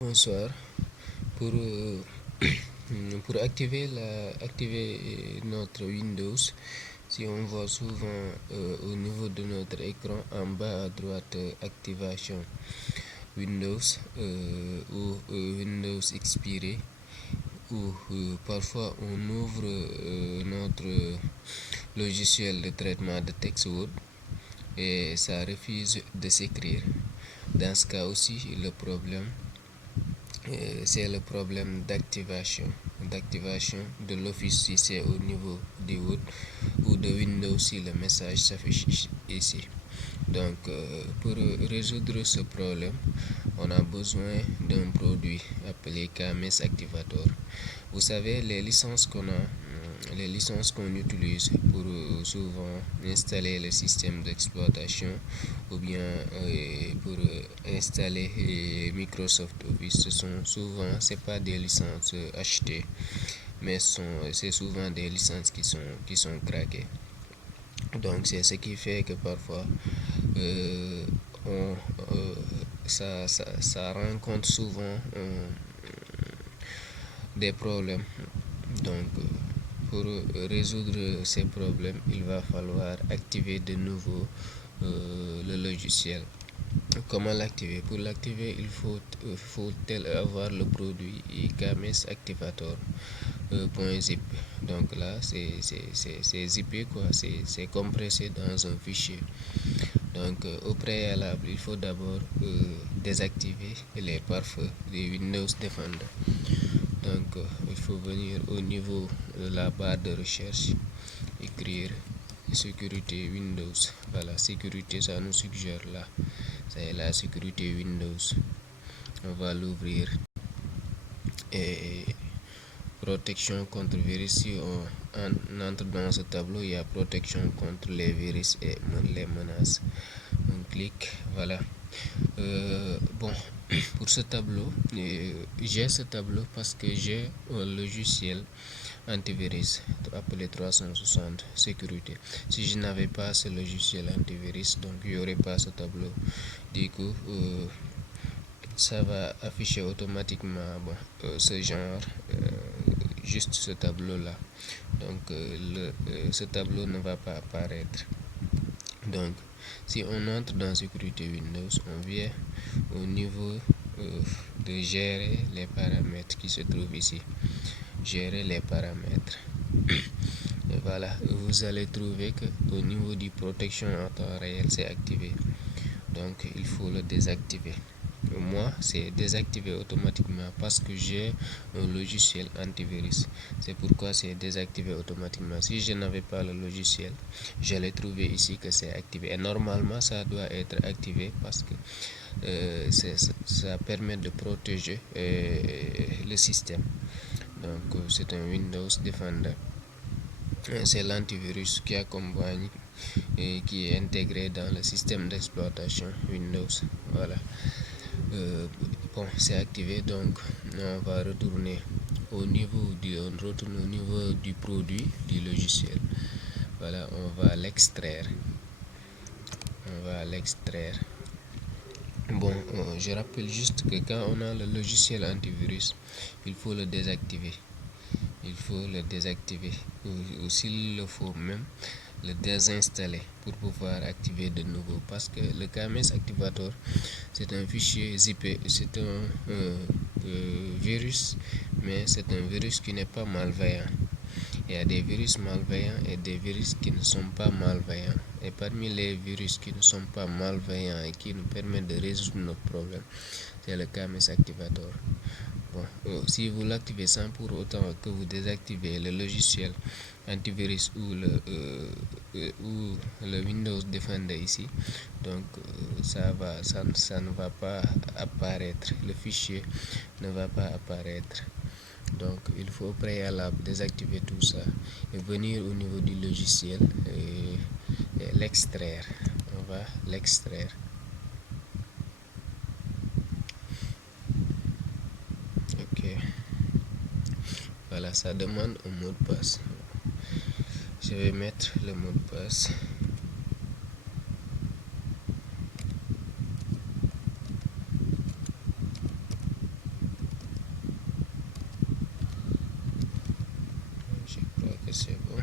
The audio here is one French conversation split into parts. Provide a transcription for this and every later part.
Bonsoir. Pour, pour activer notre Windows, si on voit souvent au niveau de notre écran en bas à droite activation Windows ou Windows expiré, ou parfois on ouvre notre logiciel de traitement de texte Word et ça refuse de s'écrire. Dans ce cas aussi, le problème c'est le problème d'activation de l'Office si c'est au niveau du Word ou de Windows si le message s'affiche ici. Donc, pour résoudre ce problème, on a besoin d'un produit appelé KMS Activator. Vous savez, les licences qu'on utilise pour souvent installer le système d'exploitation ou bien pour installer Microsoft Office, ce sont souvent, c'est pas des licences achetées, mais c'est souvent des licences qui sont craquées. Donc c'est ce qui fait que parfois euh, on, euh, ça rencontre souvent des problèmes. Donc pour résoudre ces problèmes, il va falloir activer de nouveau le logiciel. Comment l'activer? Pour l'activer, faut avoir le produit KMS Activator .zip. Donc là, c'est zippé, quoi, c'est compressé dans un fichier. Donc au préalable, il faut d'abord désactiver les pare-feux des Windows Defender. Donc il faut venir au niveau de la barre de recherche, écrire sécurité Windows. Voilà, sécurité, ça nous suggère là. C'est la sécurité Windows. On va l'ouvrir. Et protection contre virus, si on entre dans ce tableau, il y a protection contre les virus et les menaces. On clique, voilà. Bon, pour ce tableau, j'ai ce tableau parce que j'ai un logiciel antivirus appelé 360 sécurité. Si je n'avais pas ce logiciel antivirus, donc il n'y aurait pas ce tableau. Du coup, ça va afficher automatiquement ce genre, juste ce tableau là. Donc ce tableau ne va pas apparaître. Donc si on entre dans sécurité Windows, on vient au niveau de gérer les paramètres qui se trouvent ici. Gérer les paramètres. Et voilà, vous allez trouver que au niveau du protection en temps réel, c'est activé. Donc il faut le désactiver. Moi, c'est désactivé automatiquement parce que j'ai un logiciel antivirus. C'est pourquoi c'est désactivé automatiquement. Si je n'avais pas le logiciel, j'allais trouver ici que c'est activé. Et normalement, ça doit être activé parce que ça permet de protéger le système. Donc, c'est un Windows Defender. C'est l'antivirus qui accompagne et qui est intégré dans le système d'exploitation Windows. Voilà. Bon, c'est activé, donc on va retourner au niveau du produit du logiciel. Voilà, on va l'extraire. Bon, je rappelle juste que quand on a le logiciel antivirus, il faut le désactiver. Ou s'il le faut même le désinstaller pour pouvoir activer de nouveau, parce que le KMS Activator, c'est un fichier zippé, c'est un virus, mais c'est un virus qui n'est pas malveillant. Il y a des virus malveillants et des virus qui ne sont pas malveillants. Et parmi les virus qui ne sont pas malveillants et qui nous permettent de résoudre notre problème, c'est le KMS Activator. Bon, si vous l'activez sans pour autant que vous désactivez le logiciel antivirus ou le Windows Defender ici, donc ça ne va pas apparaître, le fichier ne va pas apparaître. Donc il faut au préalable désactiver tout ça et venir au niveau du logiciel et l'extraire. On va l'extraire. Ok. Voilà, ça demande un mot de passe. Je vais mettre le mot de passe. c'est bon.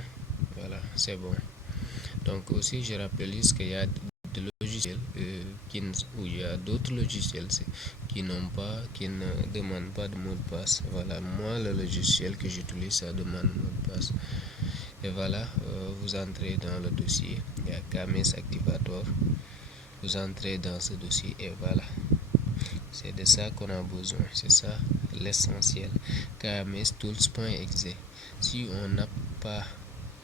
Voilà, c'est bon. Donc aussi, je rappelle juste qu'il y a des logiciels où il y a d'autres logiciels qui ne demandent pas de mot de passe. Voilà, moi, le logiciel que j'utilise, ça demande mot de passe. Et voilà, vous entrez dans le dossier, il y a KMS Activator. Vous entrez dans ce dossier et voilà. C'est de ça qu'on a besoin, c'est ça l'essentiel. kmstools.exe. Si on n'a pas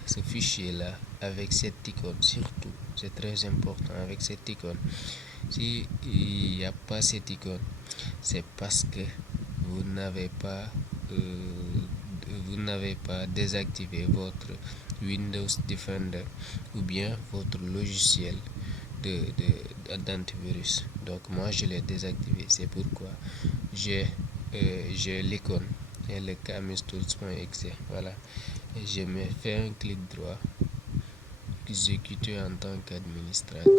ce fichier là avec cette icône, surtout c'est très important avec cette icône, si il n'y a pas cette icône, c'est parce que vous n'avez pas désactivé votre Windows Defender ou bien votre logiciel d'antivirus. Donc moi je l'ai désactivé, c'est pourquoi j'ai l'icône et le kmstools.exe. Voilà, et je me fais un clic droit, exécuter en tant qu'administrateur.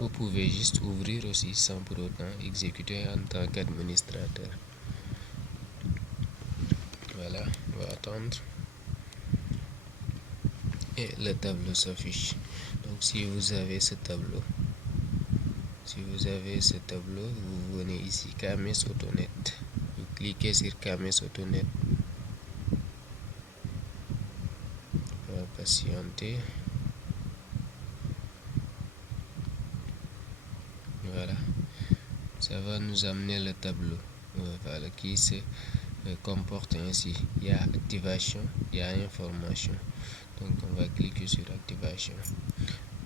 Vous pouvez juste ouvrir aussi sans pour autant exécuter en tant qu'administrateur. Voilà, on va attendre et le tableau s'affiche. Donc si vous avez ce tableau, vous venez ici KMS Autonet, vous cliquez sur KMS Autonet, on va patienter. Voilà, ça va nous amener le tableau, voilà, qui se comporte ainsi. Il y a activation, il y a information. Donc on va cliquer sur activation.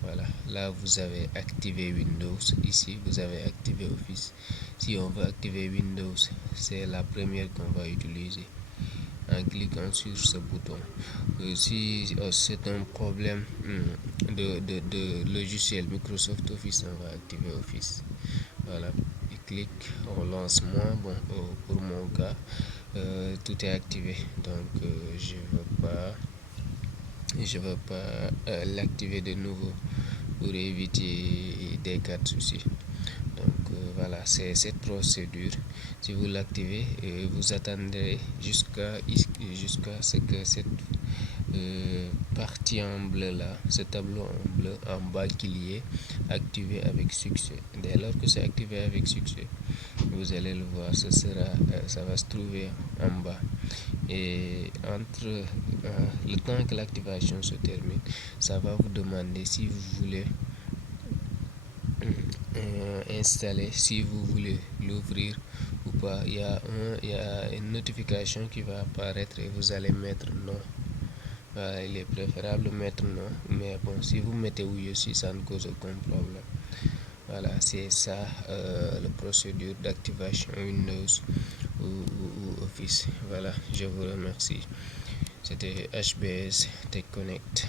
Voilà, là vous avez activé Windows, ici vous avez activé Office. Si on veut activer Windows, c'est la première qu'on va utiliser en cliquant sur ce bouton. Si c'est un problème de logiciel Microsoft Office, on va activer Office. Voilà, et clique au lancement. Bon, pour mon cas, tout est activé, donc je veux pas l'activer de nouveau pour éviter des cas de soucis. Donc voilà, c'est cette procédure. Si vous l'activez, vous attendrez jusqu'à ce que cette partie en bleu là, ce tableau en bleu en bas qu'il y ait activé avec succès. Dès lors que c'est activé avec succès, vous allez le voir, ça va se trouver en bas. Et entre le temps que l'activation se termine, ça va vous demander si vous voulez installer, si vous voulez l'ouvrir ou pas. Il y a une notification qui va apparaître et vous allez mettre non. Voilà, il est préférable de mettre non, mais bon, si vous mettez oui aussi, ça ne cause aucun problème. Voilà, c'est ça la procédure d'activation Windows ou Office. Voilà, je vous remercie. C'était HBS Tech Connect.